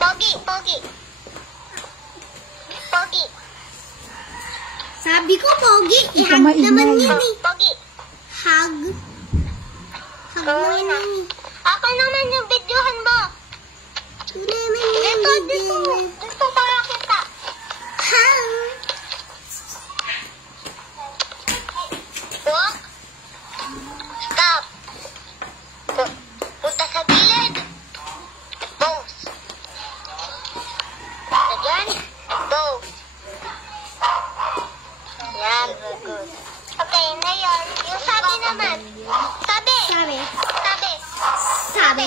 Pogi, pogi. Pogi. Sabi ko, pogi. Ito I-hug maingay. naman yan eh. Pogi. Hug. Hug naman yan eh. Ako naman yung videohan mo. Ito naman yung Dito. video. Dito para kita. Hug. Walk. Stop. Punta sa gilid. Pose. Again. Pose. Yan, very good. Okay, ngayon, yung sabi naman. Sabi. Sabi. Sabi. Sabi.